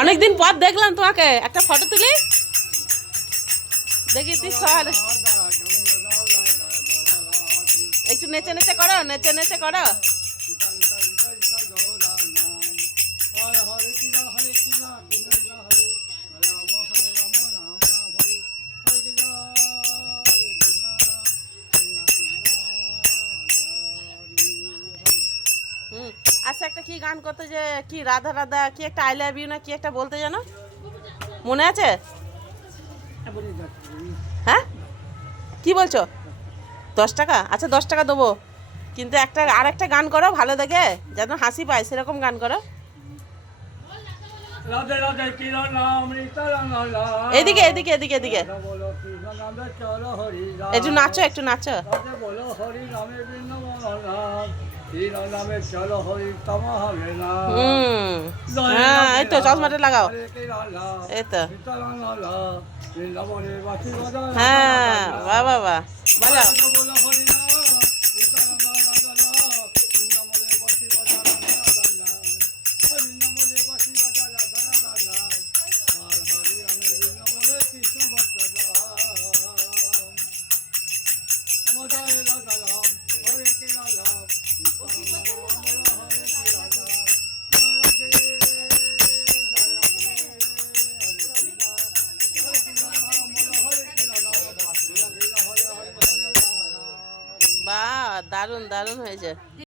অনেকদিন পর দেখলাম তোমাকে, একটা ফটো তুলি দেখি তুই একটু নেচে নেচে করো, নেচে নেচে করো। আচ্ছা, একটা কি গান করতে, যে কি রাধা রাধা কি একটা আই লাভ ইউ না কি একটা বলতে জানো, মনে আছে? হ্যাঁ, কি বলছো? 10 টাকা? আচ্ছা 10 টাকা দেবো, কিন্তু আর একটা গান করো ভালো দেখে, যেন হাসি পায় সেরকম গান করো। এদিকে এদিকে এদিকে এদিকে একটু নাচো, একটু নাচো। হ্যাঁ, এই তো চশমাটা লাগাও, এই তো। হ্যাঁ, বাহ বাহ বাহ, বাজাও। বাহ, দারুণ দারুণ হয়েছে।